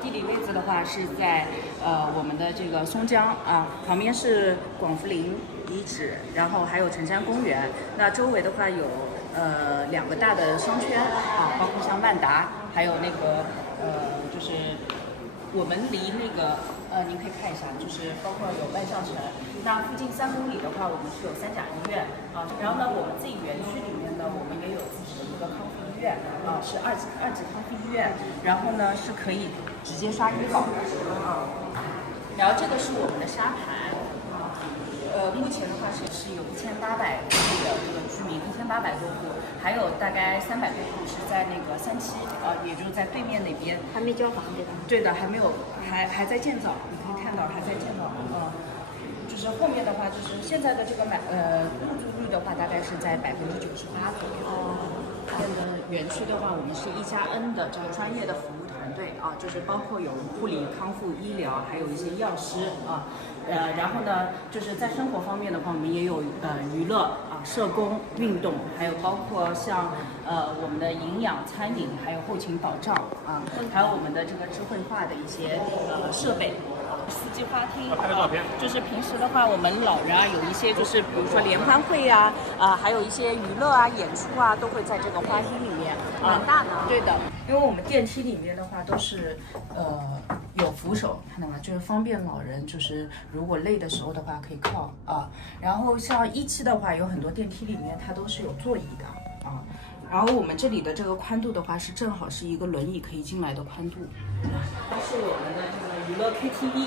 地理位置的话是在我们的这个松江旁边是广福林遗址，然后还有城山公园。那周围的话有2个大的商圈包括像万达，还有那个就是我们离那个您可以看一下，就是包括有万象城。那附近3公里的话，我们是有3甲医院然后呢，我们自己园区里面呢，我们也有自己的一个康复医院是二级康复医院，然后呢是可以直接刷医保的然后这个是我们的沙盘目前的话是有1800户的这个居民，1800多户，还有大概300多户是在那个3期也就是在对面那边，还没交房对吧？对的，还没有，还在建造，你可以看到还在建造就是后面的话，就是现在的这个入住率的话，大概是在98%左右。我们的园区的话，我们是1+N的这个专业的服务团队就是包括有护理、康复、医疗，还有一些药师然后呢，就是在生活方面的话，我们也有娱乐社工、运动，还有包括像我们的营养、餐饮，还有后勤保障还有我们的这个智慧化的一些设备。4季花厅拍个照片就是平时的话，我们老人有一些就是比如说联欢会还有一些娱乐演出都会在这个花厅里面蛮大的对的，因为我们电梯里面的话都是有扶手，看到吗？就是方便老人，就是如果累的时候的话可以靠然后像1期的话，有很多电梯里面它都是有座椅的然后我们这里的这个宽度的话是正好是一个轮椅可以进来的宽度。它是我们的这个娱乐 KTV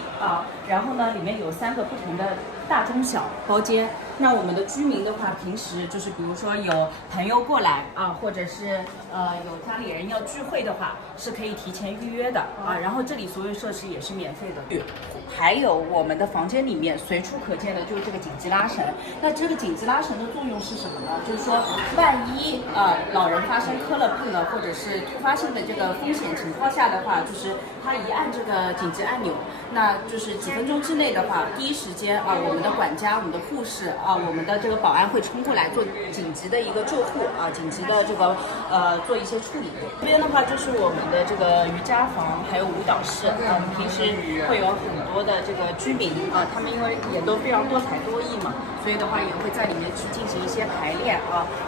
然后呢里面有3个不同的大中小包间。那我们的居民的话，平时就是比如说有朋友过来或者是有家里人要聚会的话，是可以提前预约的然后这里所有设施也是免费的。还有我们的房间里面随处可见的就是这个紧急拉绳。那这个紧急拉绳的作用是什么呢？就是说万一老人发生磕了碰了，或者是突发性的这个风险情况下的话，就是他一按这个紧急按钮，那就是几分钟之内的话，第一时间我们的管家、我们的护士我们的这个保安会冲过来做紧急的一个救护紧急的这个做一些处理。这边的话就是我们的这个瑜伽房，还有舞蹈室平时会有很多的这个居民他们因为也都非常多才多艺嘛，所以的话也会在里面去进行一些排练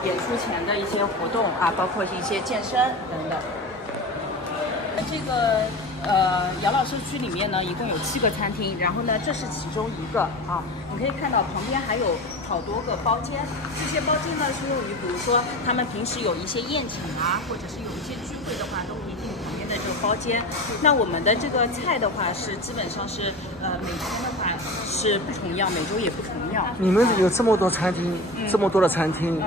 演出前的一些活动包括一些健身等等。这个养老社区里面呢，一共有7个餐厅，然后呢，这是其中一个你可以看到旁边还有好多个包间，这些包间呢是用于比如说他们平时有一些宴请或者是有一些聚会的话，都可以进旁边的这个包间。那我们的这个菜的话是基本上是每天的话是不重样，每周也不重样。你们有这么多餐厅，这么多的餐厅，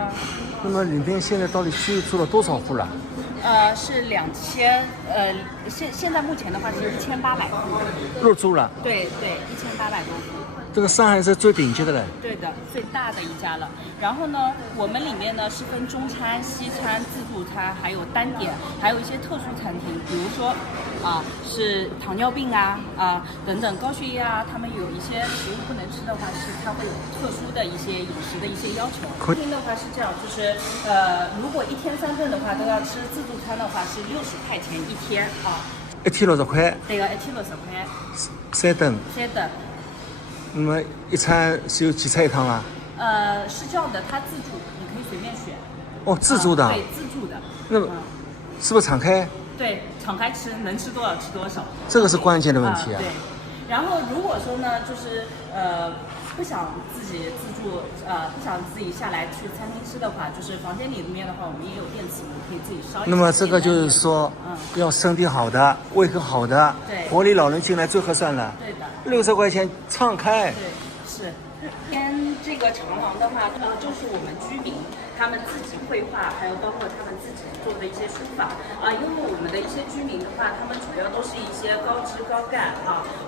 那么里面现在到底修出了多少户了？是2000，现在目前的话是1800户入住了。对，1800多户。这个上海是最顶级的了。对的，最大的一家了。然后呢，我们里面呢是分中餐、西餐、自助餐，还有单点，还有一些特殊餐厅，比如说是糖尿病等等高血压他们有一些食物不能吃的话，是它会有特殊的一些饮食的一些要求。餐厅的话是这样，就是如果1天3顿的话都要吃自助餐的话是60块钱1天1天60块。对个，1天60块。3顿。3顿。那么一餐是有几菜一汤啊？是这样的，它自助，你可以随便选。自助的。对，自助的。那么是不是敞开？对，敞开吃，能吃多少吃多少。这个是关键的问题对。然后如果说呢，就是不想自己自助，不想自己下来去餐厅吃的话，就是房间里面的话，我们也有电磁炉，可以自己烧。那么这个就是说，要身体好的，胃口好的，对，活力老人进来最合算了。对的。60块钱敞开。对，是。偏这个长廊的话，就是我们居民他们自己绘画，还有包括他们自己做的一些书法因为我们的一些居民的话，他们主要都是一些高知高干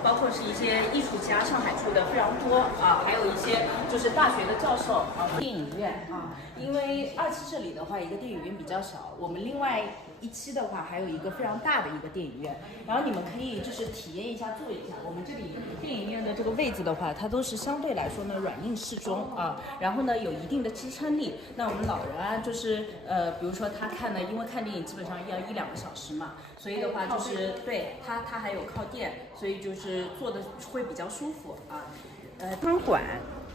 包括是一些艺术家，上海出的非常多还有一些就是大学的教授电影院因为2期这里的话，一个电影院比较小，我们另外1期的话还有一个非常大的一个电影院，然后你们可以就是体验一下坐一下。我们这里电影院的这个位置的话，它都是相对来说呢软硬适中啊，然后呢有一定的支撑力。那我们老人啊，就是比如说他看呢，因为看电影基本上要1-2个小时嘛，所以的话就是对他还有靠垫，所以就是坐的会比较舒服啊。汤馆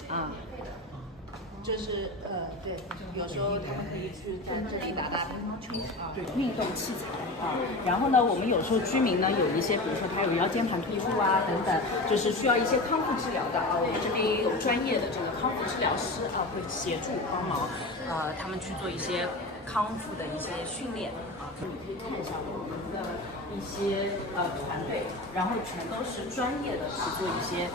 啊。就是对，有时候他们可以去在这里打乒乓球啊，运动器材啊。然后呢，我们有时候居民呢有一些，比如说他有腰间盘突出啊等等，就是需要一些康复治疗的啊。我们这边也有专业的这个康复治疗师啊，会协助帮忙他们去做一些康复的一些训练啊。你可以看一下我们的一些团队，然后全都是专业的去做一些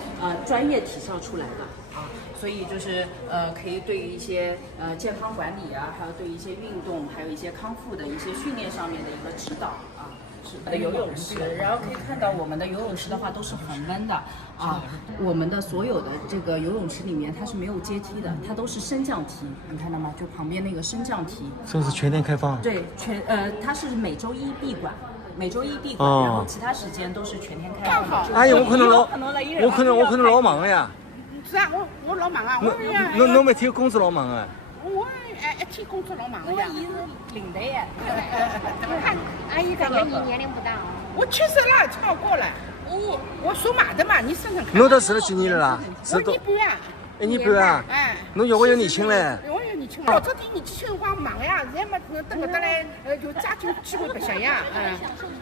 专业体校出来的啊。所以就是可以对于一些健康管理啊，还有对一些运动，还有一些康复的一些训练上面的一个指导啊。是的游泳池，然后可以看到我们的游泳池的话都是恒温的啊。我们的所有的这个游泳池里面它是没有阶梯的，它都是升降梯，你看到吗？就旁边那个升降梯。这是全天开放？对，它是每周一闭馆。每周一闭馆，然后其他时间都是全天开放。哎呀，我可能老忙了呀。是啊，我老忙啊，侬每天工作老忙啊？我一天工作老忙了呀。我是领队呀。看阿姨感觉你年龄不大啊。我70了，超过了。我属马的嘛，你算算看。侬到住了几年了啦？我1年半啊。1年半啊？哎。侬要我有年轻嘞？我有年轻。老早点年轻辰光忙呀，现在嘛等搿搭来，就抓紧机会白相呀。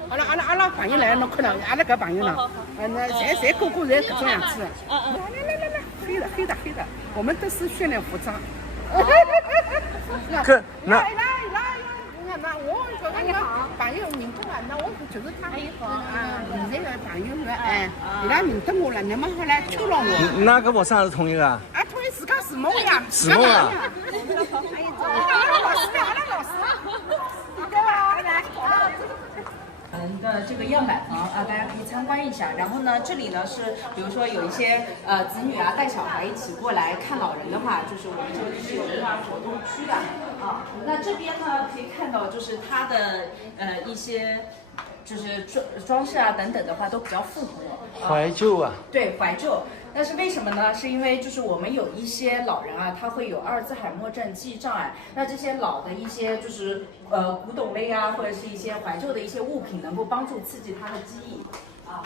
阿拉朋友来，侬看到阿拉搿朋友呢，那侪个个侪搿种样子。来，黑的，我们都是训练服装。那我搿个人朋友认得我，那我就是他现在的朋友了，伊拉认得我了，那么后来抽了我。哪个学生是同一个啊？同一自家自摸呀。自摸啊？阿拉老师，对吧？我们的这个样板房啊，大家可以参观一下。然后呢，这里呢是，比如说有一些子女啊带小孩一起过来看老人的话，就是我们这里是有一块活动区的啊。那这边呢可以看到，就是它的一些就是装饰啊等等的话都比较复古。怀旧啊。对，怀旧。但是为什么呢？是因为就是我们有一些老人啊，他会有阿尔兹海默症、记忆障碍。那这些老的一些就是古董类啊，或者是一些怀旧的一些物品，能够帮助刺激他的记忆啊。